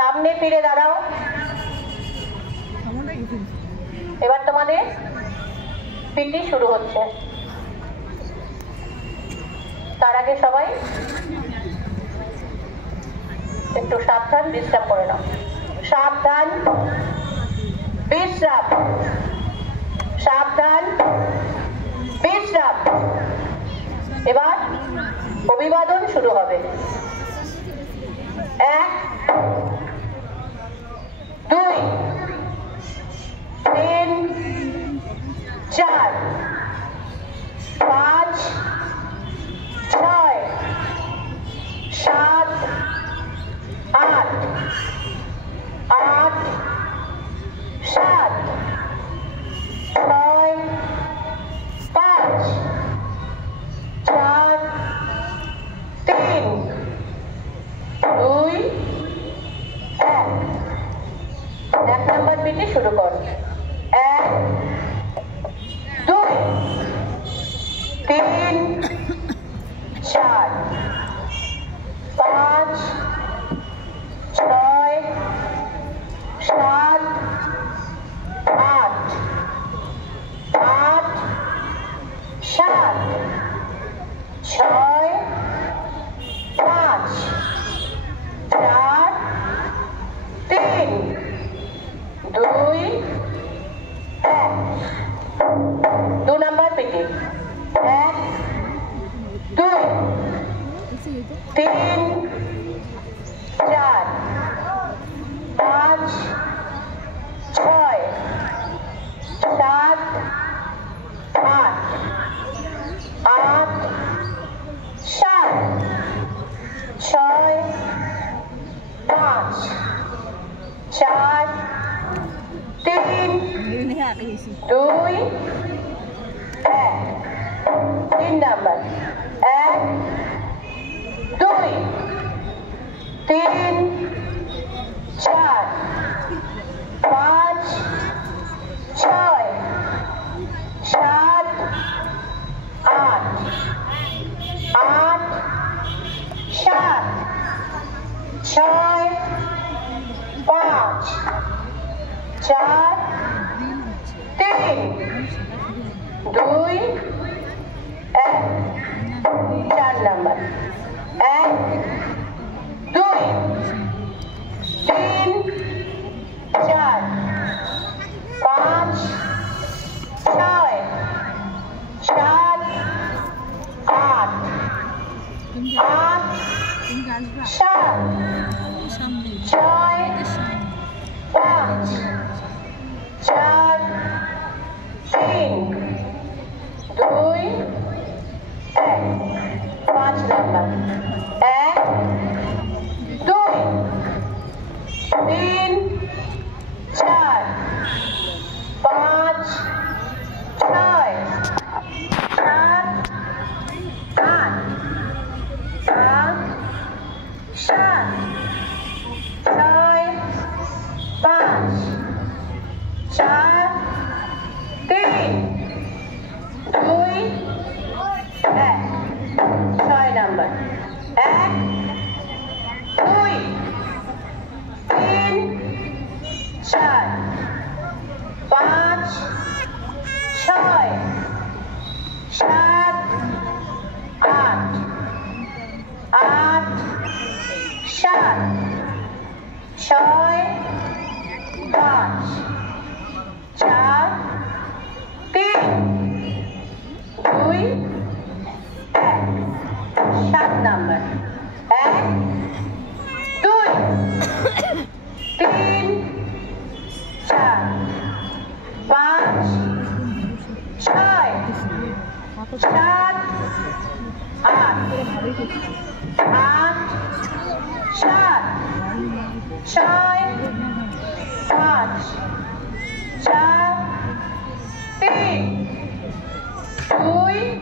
সামনে ফিরে দাঁড়াও। এবার তোমাদের পিটি শুরু হচ্ছে। তার আগে সবাই একটু সাবধান বিশ্রাম করে নাও। সাবধান বিশ্রাম, সাবধান বিশ্রাম। এবার অভিবাদন শুরু হবে। 1 2 3 4 5 6 7 8 8 7 6 5 4 3 2 1। 1 নম্বর পিটি শুরু কর। 1 2 3 4 5 6 7 8 8 7 6 5 4 3 2 1। 2 নম্বর পিটি। 1 2 3 4 5 6 7 8 8 7 6 5 4 3 2 1। 3 নম্বর। 1 2 3 4 5 6 7 8 8 7 6 5 4 3 2 1। 4 নম্বর। 1 2 3 4 5 6 7 8 8 7 6 5 4 3 2 1। 5 নম্বর। 1 2 3 4 5 6 7 8 8 7 6 5 4 3 2 1। 6 নম্বর। 1 2 3 4 5 6 7 8 8 7 6 5 4 3 2 1। 7 নম্বর। 1 2 3 4 5 6 7 8 8 7 6 5 4 3 2